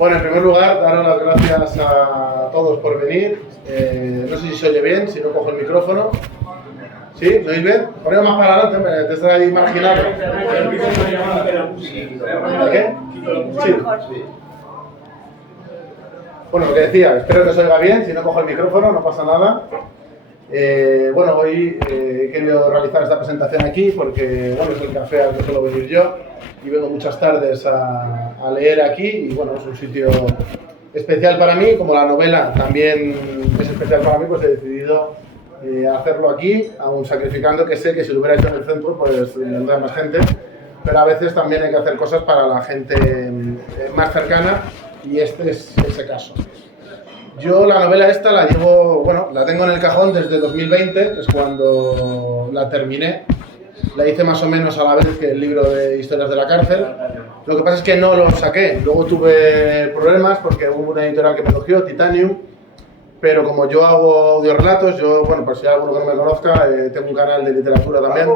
Bueno, en primer lugar, daros las gracias a todos por venir. No sé si se oye bien, si no cojo el micrófono. ¿Sí? ¿Me oís bien? Ponemos más para adelante, hombre, te estás ahí marginado. ¿Qué? Sí. Bueno, lo que decía, espero que se oiga bien, si no cojo el micrófono no pasa nada. Bueno, hoy he querido realizar esta presentación aquí porque bueno, es el café al que suelo venir yo y vengo muchas tardes a leer aquí y bueno, es un sitio especial para mí, como la novela también es especial para mí, pues he decidido hacerlo aquí, aún sacrificando que sé que si lo hubiera hecho en el centro pues vendrá más gente, pero a veces también hay que hacer cosas para la gente más cercana y este es ese caso. Yo la novela esta la llevo, bueno, la tengo en el cajón desde 2020, que es cuando la terminé. La hice más o menos a la vez que el libro de historias de la cárcel. Lo que pasa es que no lo saqué. Luego tuve problemas porque hubo una editorial que me cogió, Titanium. Pero como yo hago audiorelatos, yo, bueno, por si hay alguno que no me conozca, tengo un canal de literatura también,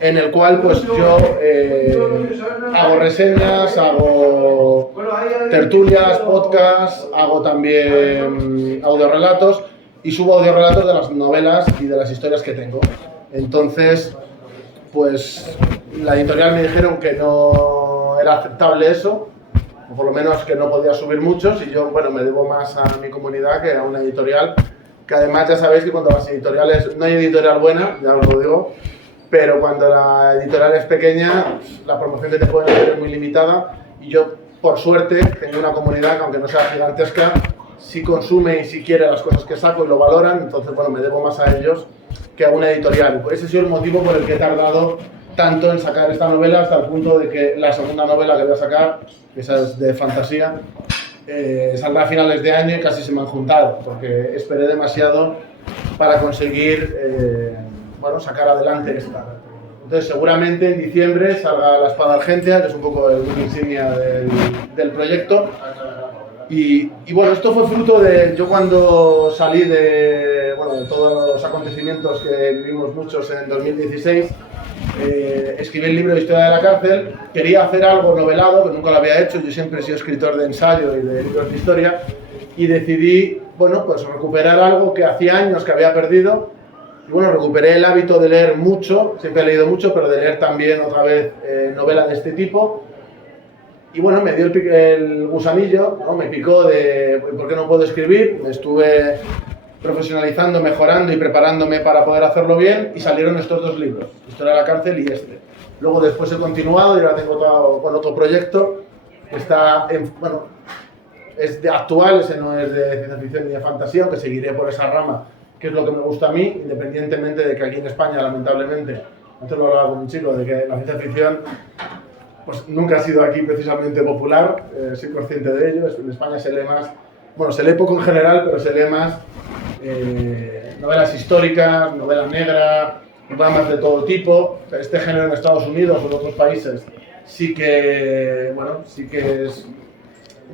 en el cual pues yo hago reseñas, hago tertulias, podcasts, hago también audiorelatos y subo audiorelatos de las novelas y de las historias que tengo. Entonces, pues la editorial me dijeron que no era aceptable eso, o por lo menos que no podía subir muchos, y yo, bueno, me debo más a mi comunidad que a una editorial, que además ya sabéis que cuando las editoriales, no hay editorial buena, ya os lo digo, pero cuando la editorial es pequeña, la promoción que te pueden hacer es muy limitada, y yo, por suerte, tengo una comunidad que aunque no sea gigantesca, sí consume y sí quiere las cosas que saco y lo valoran, entonces, bueno, me debo más a ellos que a una editorial. Pues ese ha sido el motivo por el que he tardado tanto en sacar esta novela, hasta el punto de que la segunda novela que voy a sacar, esa es de fantasía, saldrá a finales de año y casi se me han juntado, porque esperé demasiado para conseguir bueno, sacar adelante esta. Entonces seguramente en diciembre salga La Espada Argentea, que es un poco el buque insignia del proyecto. Y bueno, esto fue fruto de yo cuando salí de, bueno, de todos los acontecimientos que vivimos muchos en 2016, escribí el libro de Historia de la Cárcel, quería hacer algo novelado, que nunca lo había hecho, yo siempre he sido escritor de ensayo y de libros de historia, y decidí, bueno, pues recuperar algo que hacía años que había perdido, y bueno, recuperé el hábito de leer mucho, siempre he leído mucho, pero de leer también otra vez novela de este tipo. Y bueno, me dio el gusanillo, ¿no? Me picó de por qué no puedo escribir, me estuve profesionalizando, mejorando y preparándome para poder hacerlo bien y salieron estos dos libros, Historia de la Cárcel y este. Luego después he continuado y ahora tengo con otro proyecto que está, bueno, es de actual, ese no es de ciencia ficción ni de fantasía, aunque seguiré por esa rama, que es lo que me gusta a mí, independientemente de que aquí en España, lamentablemente, antes lo hablaba con un chico, de que la ciencia ficción pues nunca ha sido aquí precisamente popular, soy consciente de ello. En España se lee más, bueno, se lee poco en general, pero se lee más novelas históricas, novela negra, dramas de todo tipo. Este género en Estados Unidos o en otros países sí que, bueno, sí que es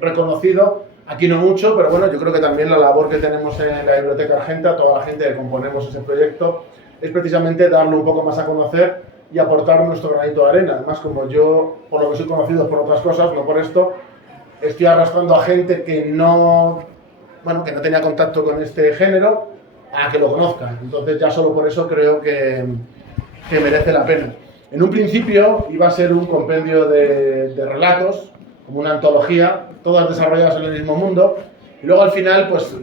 reconocido. Aquí no mucho, pero bueno, yo creo que también la labor que tenemos en la Biblioteca Argenta, toda la gente que componemos ese proyecto, es precisamente darlo un poco más a conocer y aportar nuestro granito de arena. Además, como yo, por lo que soy conocido por otras cosas, no por esto, estoy arrastrando a gente que no, bueno, que no tenía contacto con este género, a que lo conozcan. Entonces ya solo por eso creo que merece la pena. En un principio iba a ser un compendio de relatos, como una antología, todas desarrolladas en el mismo mundo, y luego al final pues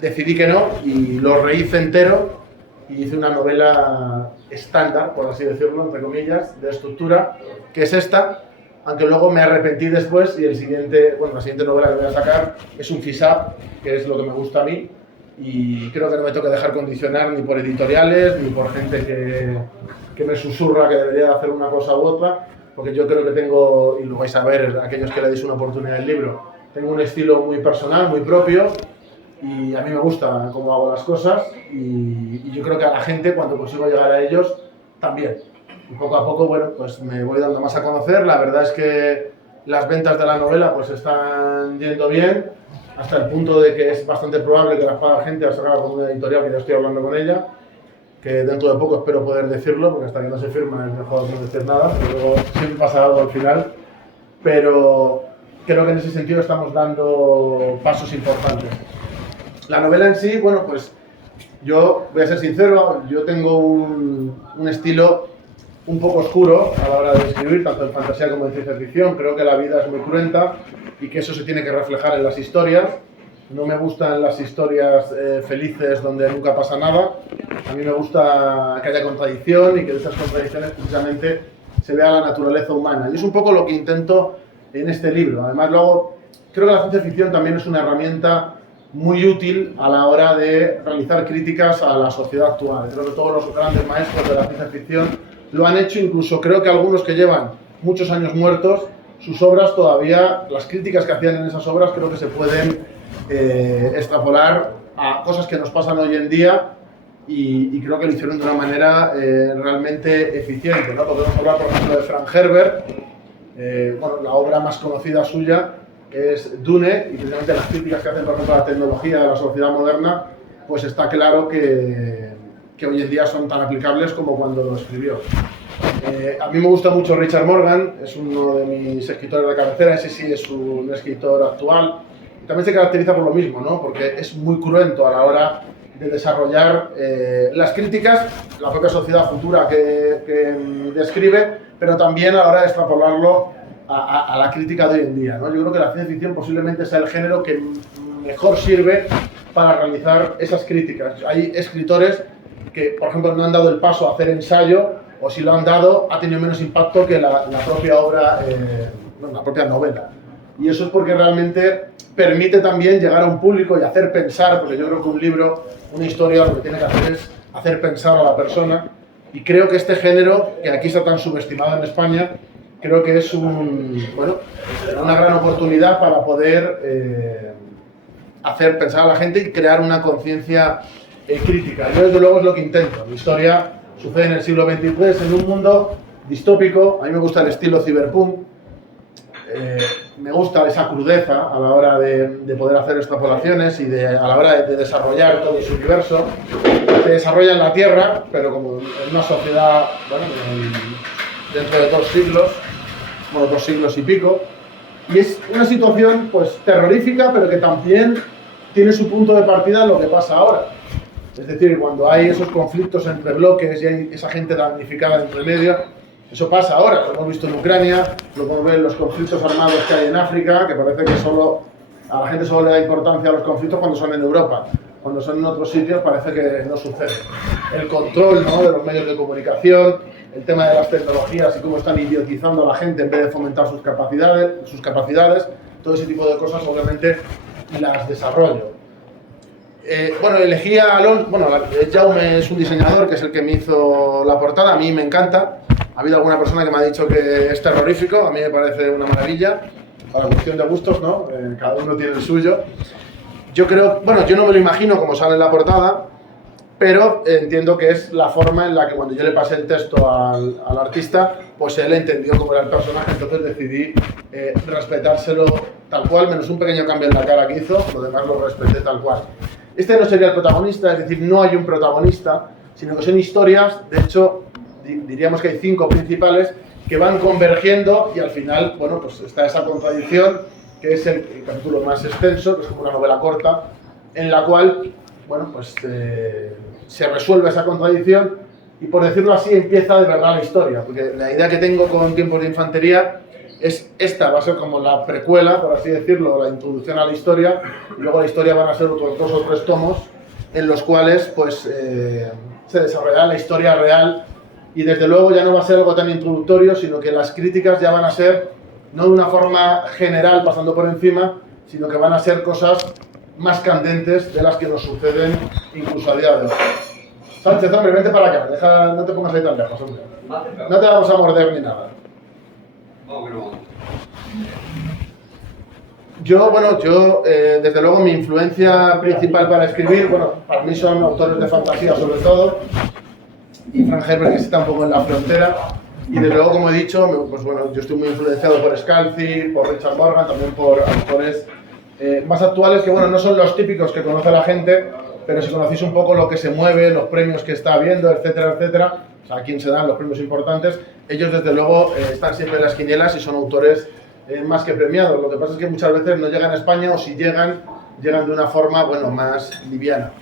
decidí que no y lo rehice entero y hice una novela estándar, por así decirlo, entre comillas, de estructura, que es esta, aunque luego me arrepentí después y la siguiente novela que voy a sacar es un FISAP, que es lo que me gusta a mí, y creo que no me toca dejar condicionar ni por editoriales, ni por gente que me susurra que debería hacer una cosa u otra, porque yo creo que tengo, y lo vais a ver aquellos que le deis una oportunidad al libro, tengo un estilo muy personal, muy propio, y a mí me gusta cómo hago las cosas y yo creo que a la gente, cuando consigo llegar a ellos, también. Y poco a poco, bueno, pues me voy dando más a conocer. La verdad es que las ventas de la novela pues están yendo bien, hasta el punto de que es bastante probable que La Espada Argentea salga con una editorial, que ya estoy hablando con ella, que dentro de poco espero poder decirlo, porque hasta que no se firma es mejor no decir nada, pero luego siempre pasa algo al final. Pero creo que en ese sentido estamos dando pasos importantes. La novela en sí, bueno, pues yo voy a ser sincero, yo tengo un estilo un poco oscuro a la hora de escribir, tanto en fantasía como en ciencia ficción. Creo que la vida es muy cruenta y que eso se tiene que reflejar en las historias. No me gustan las historias felices donde nunca pasa nada. A mí me gusta que haya contradicción y que de esas contradicciones precisamente se vea la naturaleza humana. Y es un poco lo que intento en este libro. Además, luego, creo que la ciencia ficción también es una herramienta muy útil a la hora de realizar críticas a la sociedad actual. Creo que todos los grandes maestros de la ciencia ficción lo han hecho, incluso creo que algunos que llevan muchos años muertos, sus obras todavía, las críticas que hacían en esas obras creo que se pueden extrapolar a cosas que nos pasan hoy en día y creo que lo hicieron de una manera realmente eficiente, ¿no? Podemos hablar, por ejemplo, de Frank Herbert. Bueno, la obra más conocida suya es Dune, y precisamente las críticas que hacen, por ejemplo, a la tecnología de la sociedad moderna, pues está claro que hoy en día son tan aplicables como cuando lo escribió. A mí me gusta mucho Richard Morgan, es uno de mis escritores de cabecera. Ese sí es un escritor actual. También se caracteriza por lo mismo, ¿no? Porque es muy cruento a la hora de desarrollar las críticas, la propia sociedad futura que describe, pero también a la hora de extrapolarlo a la crítica de hoy en día, ¿no? Yo creo que la ciencia ficción posiblemente sea el género que mejor sirve para realizar esas críticas. Hay escritores que, por ejemplo, no han dado el paso a hacer ensayo, o si lo han dado, ha tenido menos impacto que la propia obra, la propia novela. Y eso es porque realmente permite también llegar a un público y hacer pensar, porque yo creo que un libro, una historia, lo que tiene que hacer es hacer pensar a la persona. Y creo que este género, que aquí está tan subestimado en España, creo que es una gran oportunidad para poder hacer pensar a la gente y crear una conciencia crítica. Yo, desde luego, es lo que intento. Mi historia sucede en el siglo XXIII, en un mundo distópico. A mí me gusta el estilo cyberpunk. Me gusta esa crudeza a la hora de poder hacer extrapolaciones y a la hora de desarrollar todo ese universo. Se desarrolla en la Tierra, pero como en una sociedad, bueno, dentro de 2 siglos, bueno, 2 siglos y pico. Y es una situación, pues, terrorífica, pero que también tiene su punto de partida en lo que pasa ahora. Es decir, cuando hay esos conflictos entre bloques y hay esa gente damnificada entre medio, eso pasa ahora. Lo hemos visto en Ucrania, lo podemos ver en los conflictos armados que hay en África, que parece que a la gente solo le da importancia a los conflictos cuando son en Europa. Cuando son en otros sitios parece que no sucede. El control, ¿no?, de los medios de comunicación, el tema de las tecnologías y cómo están idiotizando a la gente en vez de fomentar sus capacidades, todo ese tipo de cosas obviamente las desarrollo. Bueno, elegí a Alonso. Bueno, Jaume es un diseñador que es el que me hizo la portada. A mí me encanta. Ha habido alguna persona que me ha dicho que es terrorífico. A mí me parece una maravilla. Para cuestión de gustos, ¿no? Cada uno tiene el suyo. Yo creo, bueno, yo no me lo imagino como sale en la portada, pero entiendo que es la forma en la que cuando yo le pasé el texto al artista, pues él entendió cómo era el personaje, entonces decidí respetárselo tal cual, menos un pequeño cambio en la cara que hizo, lo demás lo respeté tal cual. Este no sería el protagonista, es decir, no hay un protagonista, sino que son historias. De hecho, diríamos que hay 5 principales que van convergiendo y al final, bueno, pues está esa contradicción, que es el capítulo más extenso, que es como una novela corta, en la cual, bueno, pues se resuelve esa contradicción y, por decirlo así, empieza de verdad la historia, porque la idea que tengo con Tiempos de Infantería es esta, va a ser como la precuela, por así decirlo, la introducción a la historia, y luego la historia van a ser otros 2 o 3 tomos en los cuales pues se desarrollará la historia real, y desde luego ya no va a ser algo tan introductorio, sino que las críticas ya van a ser no de una forma general pasando por encima, sino que van a ser cosas más candentes de las que nos suceden incluso a día de hoy. Sánchez, hombre, vente para acá, no te pongas ahí tan lejos, hombre. No te vamos a morder ni nada. Yo, desde luego, mi influencia principal para escribir, bueno, para mí son autores de fantasía sobre todo, y Frank Herbert, que está un poco en la frontera, y desde luego, como he dicho, pues bueno, yo estoy muy influenciado por Scalzi, por Richard Morgan, también por autores más actuales, que bueno, no son los típicos que conoce la gente, pero si conocéis un poco lo que se mueve, los premios que está habiendo, etcétera, etcétera, o sea, a quién se dan los premios importantes, ellos desde luego están siempre en las quinielas y son autores más que premiados. Lo que pasa es que muchas veces no llegan a España, o si llegan, llegan de una forma, bueno, más liviana.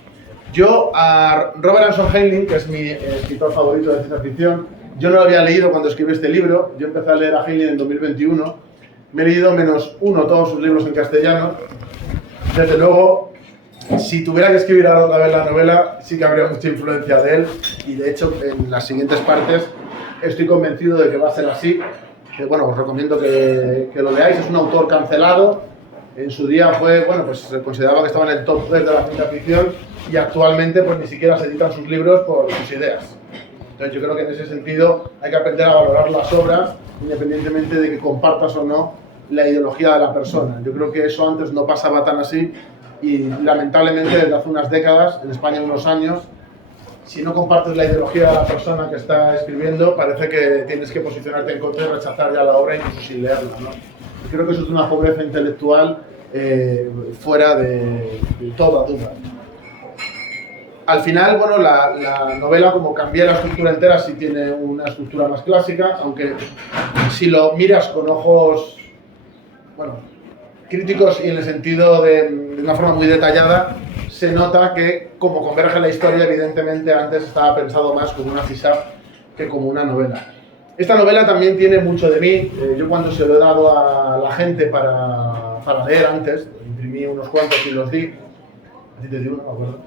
Yo a Robert Anson Heinlein, que es mi escritor favorito de ciencia ficción, yo no lo había leído cuando escribí este libro. Yo empecé a leer a Heinlein en 2021. Me he leído menos uno todos sus libros en castellano. Desde luego, si tuviera que escribir ahora otra vez la novela, sí que habría mucha influencia de él. Y de hecho, en las siguientes partes estoy convencido de que va a ser así. Bueno, os recomiendo que lo leáis. Es un autor cancelado. En su día fue, bueno, pues se consideraba que estaba en el top 3 de la ciencia ficción, y actualmente pues ni siquiera se editan sus libros por sus ideas. Entonces yo creo que en ese sentido hay que aprender a valorar las obras independientemente de que compartas o no la ideología de la persona. Yo creo que eso antes no pasaba tan así, y lamentablemente desde hace unas décadas, en España unos años, si no compartes la ideología de la persona que está escribiendo, parece que tienes que posicionarte en contra y rechazar ya la obra incluso sin leerla, ¿no? Y creo que eso es una pobreza intelectual fuera de toda duda. Al final, bueno, la novela, como cambié la estructura entera, sí tiene una estructura más clásica, aunque si lo miras con ojos, bueno, críticos y en el sentido de una forma muy detallada, se nota que, como converge la historia, evidentemente antes estaba pensado más como una FISAP que como una novela. Esta novela también tiene mucho de mí. Yo cuando se lo he dado a la gente para leer antes, imprimí unos cuantos y los di. A ti te di uno, me acuerdo.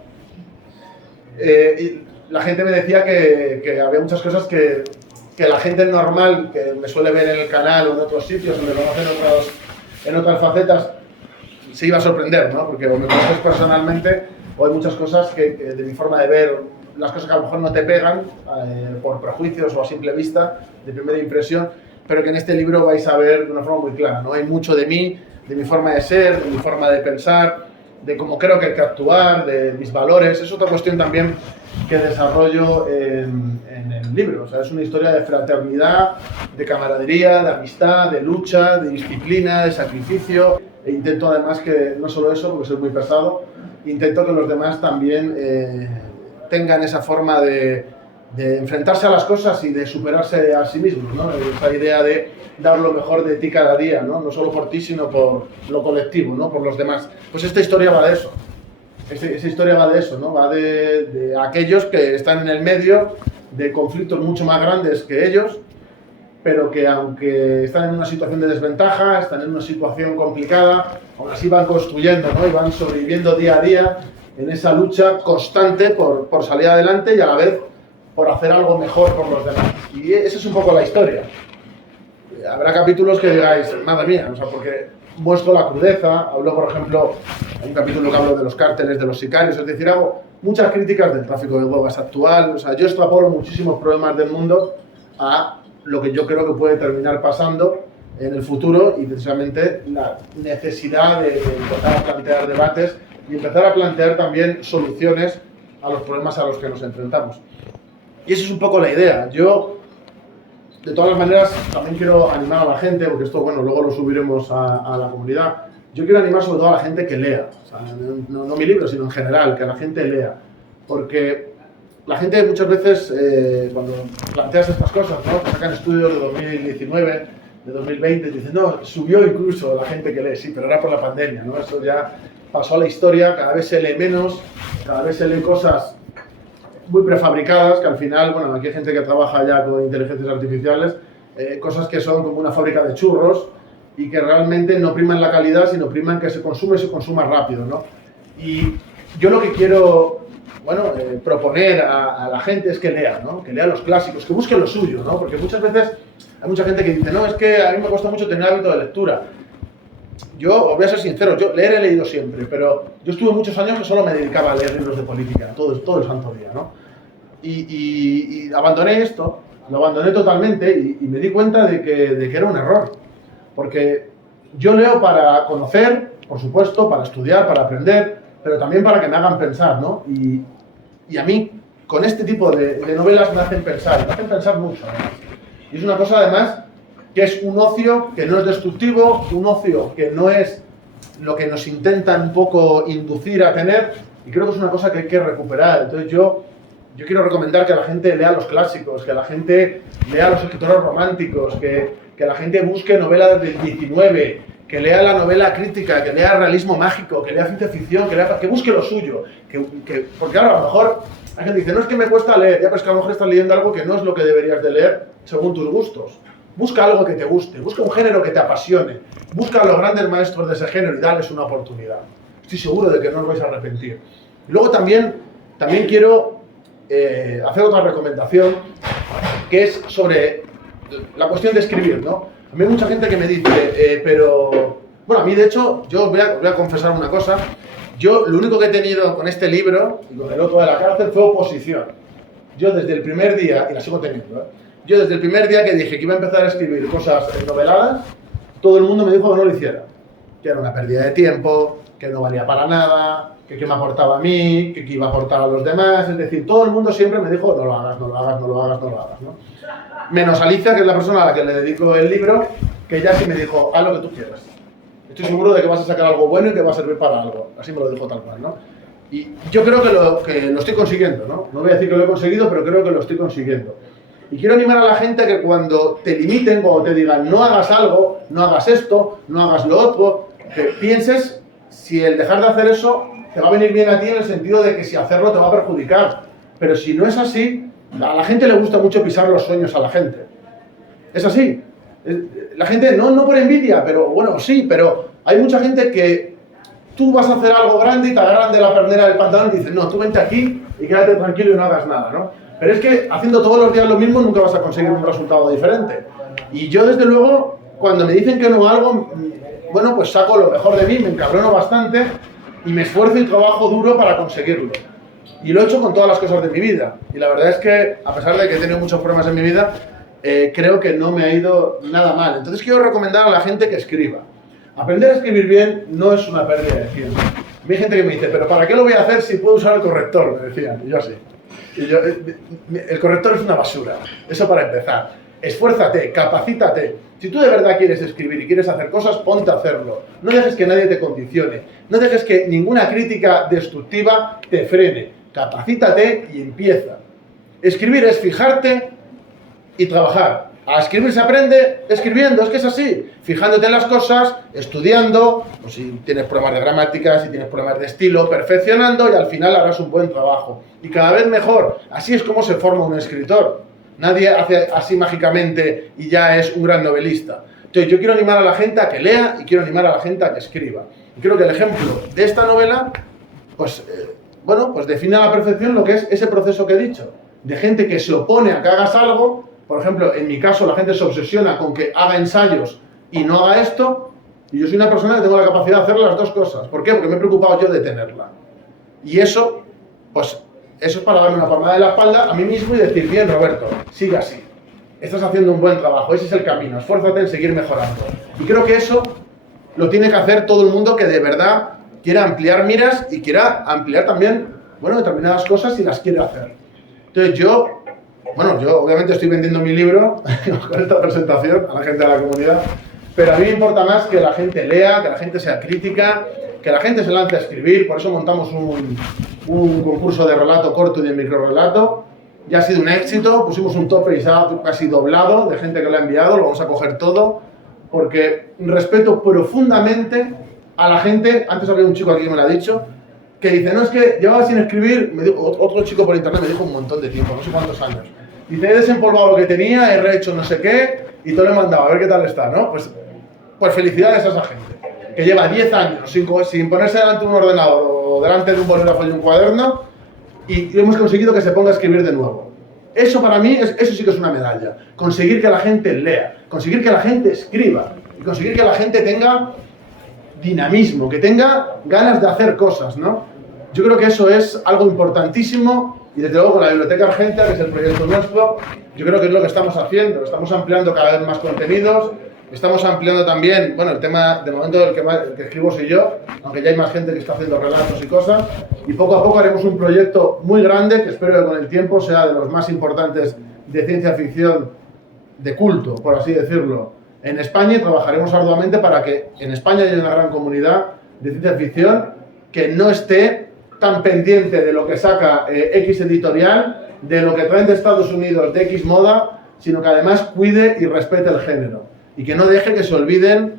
Y la gente me decía que había muchas cosas que la gente normal, que me suele ver en el canal o en otros sitios, o me conocen en otras facetas, se iba a sorprender, ¿no? Porque o me conoces personalmente, o hay muchas cosas que de mi forma de ver, las cosas que a lo mejor no te pegan por prejuicios o a simple vista, de primera impresión, pero que en este libro vais a ver de una forma muy clara, ¿no? Hay mucho de mí, de mi forma de ser, de mi forma de pensar, de cómo creo que hay que actuar, de mis valores. Es otra cuestión también que desarrollo en el libro. O sea, es una historia de fraternidad, de camaradería, de amistad, de lucha, de disciplina, de sacrificio. E intento además que, no solo eso, porque soy muy pesado, intento que los demás también tengan esa forma de enfrentarse a las cosas y de superarse a sí mismos, ¿no? Esa idea de dar lo mejor de ti cada día, ¿no? No solo por ti, sino por lo colectivo, ¿no? Por los demás. Pues esta historia va de eso. Esa historia va de eso, ¿no? Va de aquellos que están en el medio de conflictos mucho más grandes que ellos, pero que aunque están en una situación de desventaja, están en una situación complicada, aún así van construyendo, ¿no? Y van sobreviviendo día a día en esa lucha constante por salir adelante y a la vez por hacer algo mejor por los demás. Y esa es un poco la historia. Habrá capítulos que digáis, madre mía, o sea, porque muestro la crudeza, hablo, por ejemplo, hay un capítulo que hablo de los cárteles, de los sicarios, es decir, hago muchas críticas del tráfico de drogas actual. O sea, yo extrapolo muchísimos problemas del mundo a lo que yo creo que puede terminar pasando en el futuro, y precisamente la necesidad de empezar a plantear debates y empezar a plantear también soluciones a los problemas a los que nos enfrentamos. Y esa es un poco la idea. Yo, de todas las maneras, también quiero animar a la gente, porque esto, bueno, luego lo subiremos a la comunidad. Yo quiero animar sobre todo a la gente que lea. O sea, no mi libro, sino en general, que la gente lea. Porque la gente muchas veces, cuando planteas estas cosas, ¿no? Te sacan estudios de 2019, de 2020, y dicen, no, subió incluso la gente que lee. Sí, pero era por la pandemia, ¿no? Eso ya pasó a la historia, cada vez se lee menos, cada vez se leen cosas muy prefabricadas, que al final, bueno, aquí hay gente que trabaja ya con inteligencias artificiales, cosas que son como una fábrica de churros y que realmente no priman la calidad, sino priman que se consume y se consuma rápido, ¿no? Y yo lo que quiero, bueno, proponer a la gente es que lea, ¿no? Que lea los clásicos, que busque lo suyo, ¿no? Porque muchas veces hay mucha gente que dice, no, es que a mí me cuesta mucho tener hábito de lectura. Yo, os voy a ser sincero, yo leer he leído siempre, pero yo estuve muchos años que solo me dedicaba a leer libros de política, todo el santo día, ¿no? Y abandoné esto, lo abandoné totalmente y me di cuenta de que era un error. Porque yo leo para conocer, por supuesto, para estudiar, para aprender, pero también para que me hagan pensar, ¿no? Y a mí, con este tipo de novelas me hacen pensar mucho, ¿no? Y es una cosa, además, que es un ocio que no es destructivo, un ocio que no es lo que nos intentan un poco inducir a tener, y creo que es una cosa que hay que recuperar. Entonces yo quiero recomendar que la gente lea los clásicos, que la gente lea los escritores románticos, que que la gente busque novelas del 19, que lea la novela crítica, que lea realismo mágico, que lea ciencia ficción, que busque lo suyo. Porque claro, a lo mejor hay gente que dice, no es que me cuesta leer, ya, pero es que a lo mejor estás leyendo algo que no es lo que deberías de leer según tus gustos. Busca algo que te guste, busca un género que te apasione, busca a los grandes maestros de ese género y dales una oportunidad. Estoy seguro de que no os vais a arrepentir. Y luego también quiero hacer otra recomendación, que es sobre la cuestión de escribir, ¿no? A mí hay mucha gente que me dice, pero... Bueno, a mí de hecho, yo os voy a confesar una cosa. Yo lo único que he tenido con este libro, y con el otro de la cárcel, fue oposición. Yo desde el primer día, y la sigo teniendo, yo desde el primer día que dije que iba a empezar a escribir cosas noveladas, todo el mundo me dijo que no lo hiciera. Que era una pérdida de tiempo, que no valía para nada, que qué me aportaba a mí, que qué iba a aportar a los demás. Es decir, todo el mundo siempre me dijo, no lo hagas, no lo hagas, no lo hagas, no lo hagas, ¿no? Menos Alicia, que es la persona a la que le dedico el libro, que ya sí me dijo, haz lo que tú quieras. Estoy seguro de que vas a sacar algo bueno y que va a servir para algo. Así me lo dijo tal cual, ¿no? Y yo creo que lo estoy consiguiendo, ¿no? No voy a decir que lo he conseguido, pero creo que lo estoy consiguiendo. Y quiero animar a la gente que cuando te limiten, cuando te digan no hagas algo, no hagas esto, no hagas lo otro, que pienses si el dejar de hacer eso te va a venir bien a ti en el sentido de que si hacerlo te va a perjudicar. Pero si no es así, a la gente le gusta mucho pisar los sueños a la gente. Es así. La gente, no por envidia, pero bueno, sí, pero hay mucha gente que tú vas a hacer algo grande y te agarran de la pernera del pantalón y dicen, no, tú vente aquí y quédate tranquilo y no hagas nada, ¿no? Pero es que haciendo todos los días lo mismo nunca vas a conseguir un resultado diferente. Y yo, desde luego, cuando me dicen que no hago, bueno, pues saco lo mejor de mí, me encabrono bastante y me esfuerzo y trabajo duro para conseguirlo. Y lo he hecho con todas las cosas de mi vida. Y la verdad es que, a pesar de que he tenido muchos problemas en mi vida, creo que no me ha ido nada mal. Entonces quiero recomendar a la gente que escriba. Aprender a escribir bien no es una pérdida de tiempo. Hay gente que me dice, ¿pero para qué lo voy a hacer si puedo usar el corrector? Me decían, y yo así. Y yo, el corrector es una basura. Eso para empezar. Esfuérzate, capacítate. Si tú de verdad quieres escribir y quieres hacer cosas, ponte a hacerlo. No dejes que nadie te condicione. No dejes que ninguna crítica destructiva te frene. Capacítate y empieza. Escribir es fijarte y trabajar. A escribir se aprende escribiendo, es que es así. Fijándote en las cosas, estudiando, o si tienes problemas de gramática, si tienes problemas de estilo, perfeccionando y al final harás un buen trabajo. Y cada vez mejor. Así es como se forma un escritor. Nadie hace así mágicamente y ya es un gran novelista. Entonces yo quiero animar a la gente a que lea y quiero animar a la gente a que escriba. Y creo que el ejemplo de esta novela, pues define a la perfección lo que es ese proceso que he dicho. De gente que se opone a que hagas algo. Por ejemplo, en mi caso la gente se obsesiona con que haga ensayos y no haga esto. Y yo soy una persona que tengo la capacidad de hacer las dos cosas. ¿Por qué? Porque me he preocupado yo de tenerla. Y eso, pues... Eso es para darme una palmada de la espalda a mí mismo y decir, bien, Roberto, sigue así. Estás haciendo un buen trabajo, ese es el camino, esfuérzate en seguir mejorando. Y creo que eso lo tiene que hacer todo el mundo que de verdad quiera ampliar miras y quiera ampliar también, determinadas cosas y las quiere hacer. Entonces yo obviamente estoy vendiendo mi libro con esta presentación a la gente de la comunidad, pero a mí me importa más que la gente lea, que la gente sea crítica, que la gente se lance a escribir. Por eso montamos un concurso de relato corto y de microrelato. Ya ha sido un éxito, pusimos un tope y se ha casi doblado de gente que lo ha enviado, lo vamos a coger todo, porque respeto profundamente a la gente. Antes había un chico aquí que me lo ha dicho, que dice, no, es que llevaba sin escribir, me dijo, otro chico por internet me dijo un montón de tiempo, no sé cuántos años. Dice, he desempolvado lo que tenía, he rehecho no sé qué, y todo lo he mandado, a ver qué tal está, ¿no? Pues felicidades a esa gente, que lleva 10 años sin ponerse delante de un ordenador o delante de un bolígrafo y un cuaderno, y hemos conseguido que se ponga a escribir de nuevo. Eso para mí, eso sí que es una medalla. Conseguir que la gente lea, conseguir que la gente escriba, y conseguir que la gente tenga dinamismo, que tenga ganas de hacer cosas, ¿no? Yo creo que eso es algo importantísimo, y desde luego con la Biblioteca Argentea, que es el proyecto nuestro, yo creo que es lo que estamos haciendo. Estamos ampliando cada vez más contenidos. Estamos ampliando también, el tema, de momento el que escribo soy yo, aunque ya hay más gente que está haciendo relatos y cosas, y poco a poco haremos un proyecto muy grande que espero que con el tiempo sea de los más importantes de ciencia ficción de culto, por así decirlo, en España, y trabajaremos arduamente para que en España haya una gran comunidad de ciencia ficción que no esté tan pendiente de lo que saca X editorial, de lo que traen de Estados Unidos, de X moda, sino que además cuide y respete el género. y que no deje que se olviden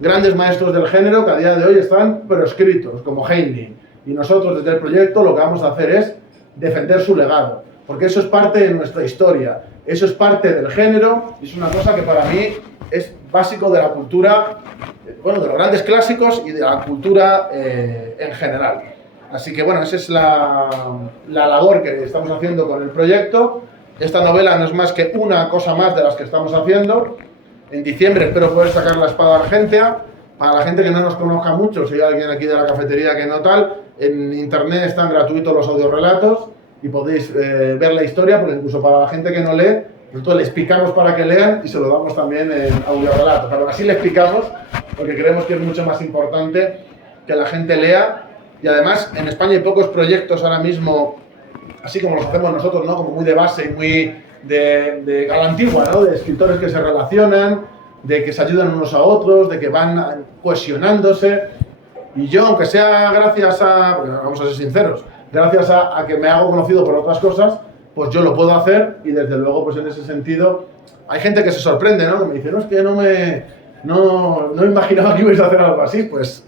grandes maestros del género que a día de hoy están proscritos, como Heinlein. Y nosotros desde el proyecto lo que vamos a hacer es defender su legado, porque eso es parte de nuestra historia, eso es parte del género y es una cosa que para mí es básico de la cultura, bueno, de los grandes clásicos y de la cultura en general. Así que bueno, esa es la labor que estamos haciendo con el proyecto. Esta novela no es más que una cosa más de las que estamos haciendo. En diciembre espero poder sacar La Espada Argentea. Para la gente que no nos conozca mucho, si hay alguien aquí de la cafetería que no tal, en internet están gratuitos los audiorelatos y podéis ver la historia, porque incluso para la gente que no lee, nosotros le explicamos para que lean y se lo damos también en audiorelatos. Pero así le explicamos, porque creemos que es mucho más importante que la gente lea. Y además, en España hay pocos proyectos ahora mismo, así como los hacemos nosotros, ¿no? Como muy de base y muy a la antigua, ¿no? De escritores que se relacionan, de que se ayudan unos a otros, de que van cohesionándose. Y yo, aunque sea gracias a, vamos a ser sinceros, gracias a que me hago conocido por otras cosas, pues yo lo puedo hacer y desde luego, pues en ese sentido, hay gente que se sorprende, ¿no? Que me dice, no, es que no imaginaba que ibais a hacer algo así. Pues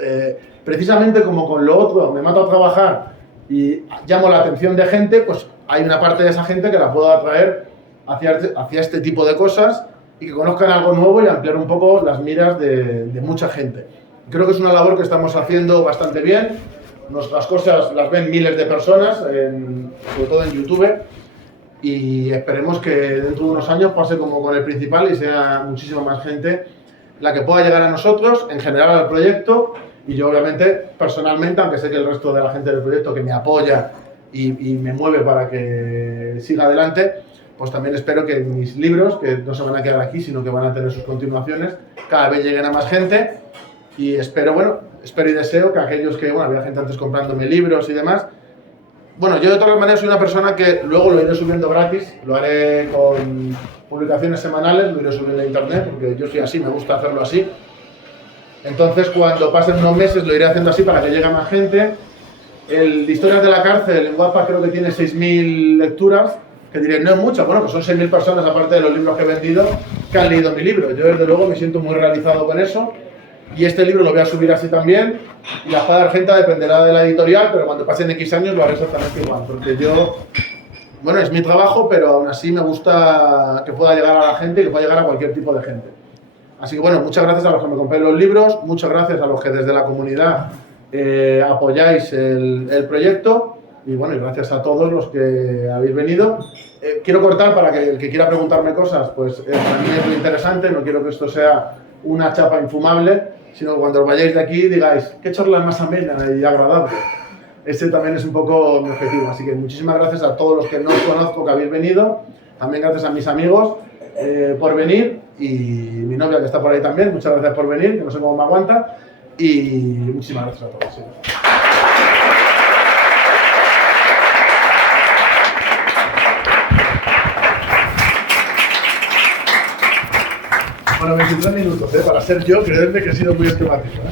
precisamente como con lo otro me mato a trabajar y llamo la atención de gente, pues hay una parte de esa gente que la puedo atraer hacia este tipo de cosas y que conozcan algo nuevo y ampliar un poco las miras de mucha gente. Creo que es una labor que estamos haciendo bastante bien. Nuestras cosas las ven miles de personas, sobre todo en YouTube, y esperemos que dentro de unos años pase como con el principal y sea muchísima más gente la que pueda llegar a nosotros, en general al proyecto, y yo obviamente personalmente, aunque sé que el resto de la gente del proyecto que me apoya y me mueve para que siga adelante, pues también espero que mis libros, que no se van a quedar aquí, sino que van a tener sus continuaciones, cada vez lleguen a más gente. Y espero y deseo que aquellos que, bueno, había gente antes comprándome libros y demás. Bueno, yo de todas maneras soy una persona que luego lo iré subiendo gratis, lo haré con publicaciones semanales, lo iré subiendo a internet, porque yo soy así, me gusta hacerlo así. Entonces, cuando pasen unos meses, lo iré haciendo así para que llegue a más gente. El de Historias de la Cárcel, en Wattpad creo que tiene 6.000 lecturas, que diré, no es mucho, bueno, pues son 6.000 personas, aparte de los libros que he vendido, que han leído mi libro. Yo, desde luego, me siento muy realizado con eso. Y este libro lo voy a subir así también. Y La Espada Argentea dependerá de la editorial, pero cuando pasen X años lo haré exactamente igual. Porque yo, bueno, es mi trabajo, pero aún así me gusta que pueda llegar a la gente y que pueda llegar a cualquier tipo de gente. Así que bueno, muchas gracias a los que me compréis los libros, muchas gracias a los que desde la comunidad apoyáis el proyecto. Y bueno, y gracias a todos los que habéis venido. Quiero cortar para que el que quiera preguntarme cosas, pues para mí es muy interesante, no quiero que esto sea una chapa infumable, sino que cuando os vayáis de aquí digáis, qué charla más amena y agradable. Ese también es un poco mi objetivo, así que muchísimas gracias a todos los que no os conozco que habéis venido, también gracias a mis amigos por venir y mi novia que está por ahí también, muchas gracias por venir, que no sé cómo me aguanta, y muchísimas gracias a todos. Sí. Bueno, 23 minutos, para ser yo, creedme que he sido muy esquemático.